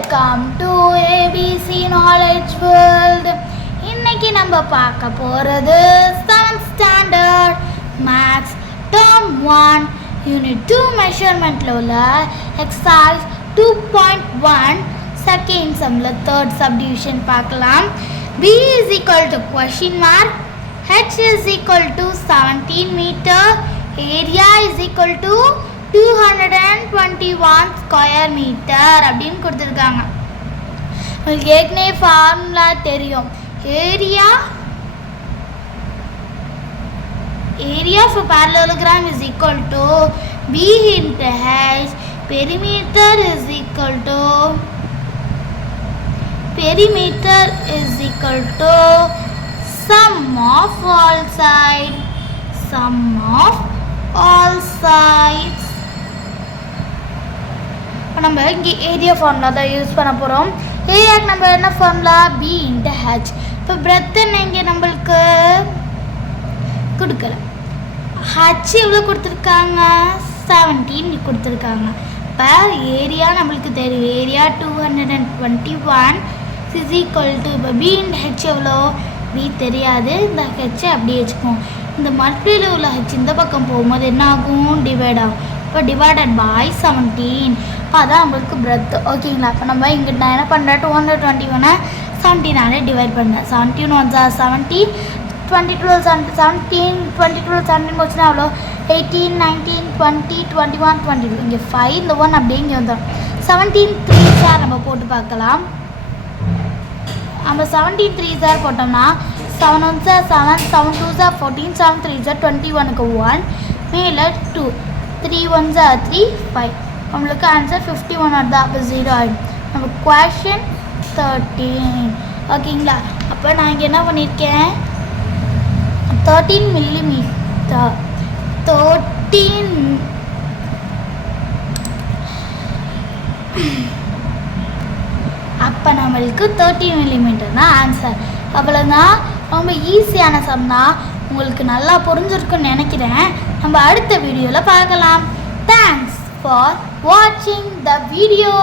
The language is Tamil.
Welcome to ABC knowledge world. இன்னைக்கு நம்ம பார்க்க போகிறது 7th standard maths term 1 unit 2 மெஷர்மெண்ட்டில் உள்ள எக்ஸசைஸ் 2.1 செகண்ட் சம்மில் தேர்ட் சப்டிவிஷன் பார்க்கலாம். b is equal to question mark, h is equal to 17 meter, area is equal to 221 square meter அப்படின்னு கொடுத்துருக்காங்க. உங்களுக்கு ஏற்கனவே ஃபார்முலா தெரியும். Area for parallelogram is equal to b into h. Perimeter is equal to sum of all sides. இப்போ நம்ம இங்கே ஏரியா ஃபார்முலா தான் யூஸ் பண்ண போகிறோம். ஏரியாவுக்கு நம்ம என்ன ஃபார்முலா b into h. இப்போ பிரெத் இங்கே நம்மளுக்கு கொடுக்கல. h எவ்வளோ கொடுத்துருக்காங்க? 17 கொடுத்துருக்காங்க. இப்போ ஏரியா நம்மளுக்கு தெரியும். ஏரியா 221 is equal to இப்போ b into h எவ்வளோ? b தெரியாது. இந்த h அப்படியே வச்சுக்குவோம். இந்த மல்டிப்ளைல உள்ள h இந்த பக்கம் போகும்போது என்ன ஆகும்? டிவைட் ஆகும். இப்போ டிவைடட் பை 17. இப்போ அதான் நம்மளுக்கு பிரெத். ஓகேங்களா? இப்போ நம்ம இங்கே நான் என்ன பண்ணுறேன்? 221 17 டிவைட் பண்ணுறேன். 17 1 17, 22 17, 22 17 போச்சுன்னா அவ்வளோ 18 19 20 21 22. இங்கே 5 இந்த 1 அப்படியே இங்கே வந்துடும். 17 3 சார் நம்ம போட்டு பார்க்கலாம். நம்ம 17 3 சார் போட்டோம்னா 7 1 சார் 7, 7 2 சார் 14, 7 3 சார் 21க்கு 1 மேலே 2, 3 1 சார் 3 5. நம்மளுக்கு ஆன்சர் 51 வருதா? அப்போ 0 ஆகிடும். நம்ம குவேஷன் 13. ஓகேங்களா? அப்போ நான் இங்கே என்ன பண்ணியிருக்கேன்? 13 மில்லிமீட்டர் 13 அப்போ நம்மளுக்கு 13 மில்லிமீட்டர் தான் ஆன்சர். அவ்வளோதான். ரொம்ப ஈஸியான சம் தான். உங்களுக்கு நல்லா புரிஞ்சிருக்குன்னு நினைக்கிறேன். நம்ம அடுத்த வீடியோவில் பார்க்கலாம். தேங்க்ஸ் ஃபார் வாட்சிங் த வீடியோ.